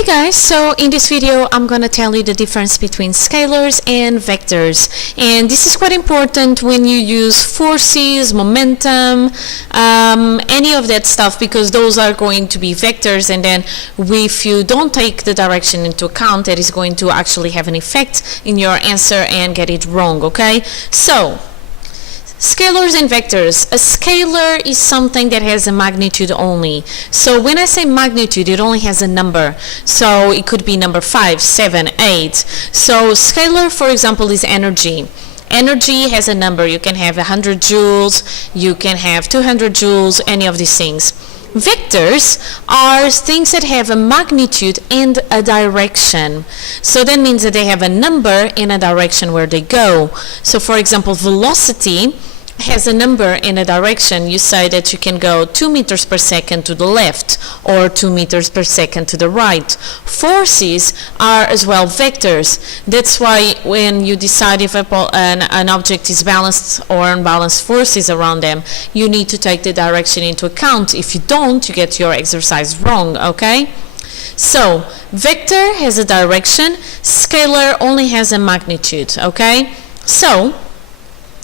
Hey guys, so in this video I'm gonna tell you the difference between scalars and vectors, and this is quite important when you use forces, momentum, any of that stuff, because those are going to be vectors, and then if you don't take the direction into account, that is going to actually have an effect in your answer and get it wrong. Okay, so scalars and vectors. A scalar is something that has a magnitude only. So when I say magnitude, it only has a number. So it could be number 5, 7, 8. So scalar, for example, is energy. Energy has a number. You can have 100 joules, you can have 200 joules, any of these things. Vectors are things that have a magnitude and a direction. So that means that they have a number and a direction where they go. So for example, velocity has a number in a direction. You say that you can go 2 meters per second to the left or 2 meters per second to the right. Forces are as well vectors. That's why when you decide if an object is balanced or unbalanced forces around them, you need to take the direction into account. If you don't, you get your exercise wrong, okay? So vector has a direction, scalar only has a magnitude, okay? So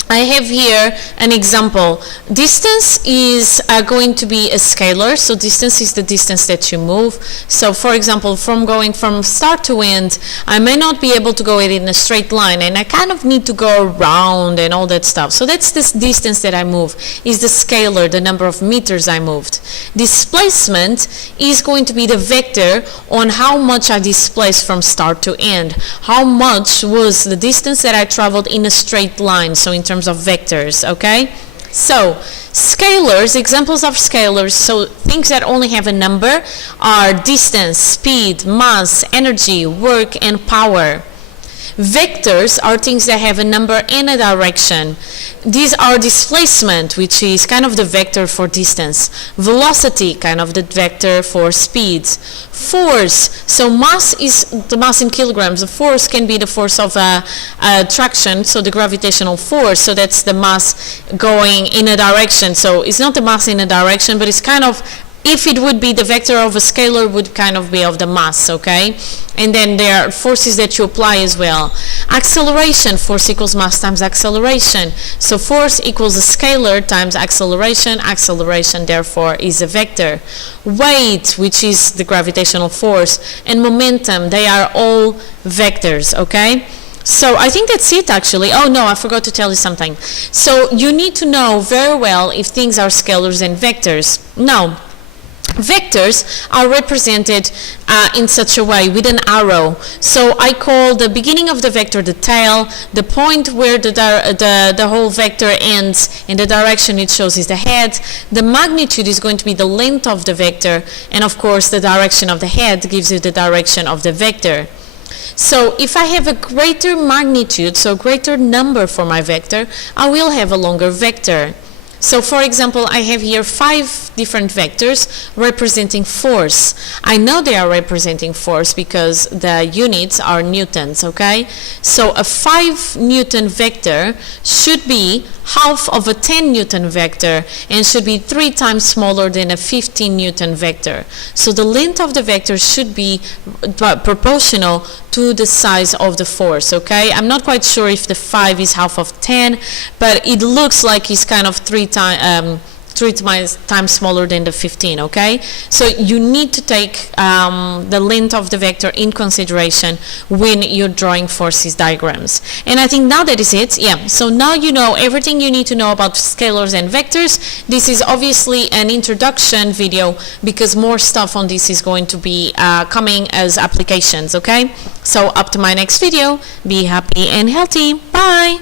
I have here an example. Distance is going to be a scalar, so distance is the distance that you move. So for example, from going from start to end, I may not be able to go it in a straight line, and I kind of need to go around and all that stuff. So that's this distance that I move, is the scalar, the number of meters I moved. Displacement is going to be the vector on how much I displaced from start to end. How much was the distance that I traveled in a straight line, so in terms of vectors, okay? So scalars, examples of scalars, so things that only have a number, are distance, speed, mass, energy, work, and power. Vectors are things that have a number and a direction. These are displacement, which is kind of the vector for distance. Velocity, kind of the vector for speed. Force, so mass is the mass in kilograms. The force can be the force of attraction, so the gravitational force, so that's the mass going in a direction. So it's not the mass in a direction, but it's kind of, if it would be the vector of a scalar, would kind of be of the mass, okay? And then there are forces that you apply as well. Acceleration, force equals mass times acceleration. So force equals a scalar times acceleration. Acceleration, therefore, is a vector. Weight, which is the gravitational force, and momentum, they are all vectors, okay? So I think that's it actually. Oh no, I forgot to tell you something. So you need to know very well if things are scalars and vectors. Now, vectors are represented in such a way with an arrow. So I call the beginning of the vector the tail, the point where the whole vector ends and the direction it shows is the head. The magnitude is going to be the length of the vector, and of course the direction of the head gives you the direction of the vector. So if I have a greater magnitude, so greater number for my vector, I will have a longer vector. So for example, I have here 5 different vectors representing force. I know they are representing force because the units are newtons, okay? So a 5 Newton vector should be half of a 10 Newton vector and should be 3 times smaller than a 15 Newton vector. So the length of the vector should be proportional to the size of the force, okay? I'm not quite sure if the 5 is half of 10, but it looks like it's kind of 3 times smaller than the 15, okay? So you need to take the length of the vector in consideration when you're drawing forces diagrams. And I think now that is it. Yeah, so now you know everything you need to know about scalars and vectors. This is obviously an introduction video because more stuff on this is going to be coming as applications, okay? So up to my next video. Be happy and healthy. Bye!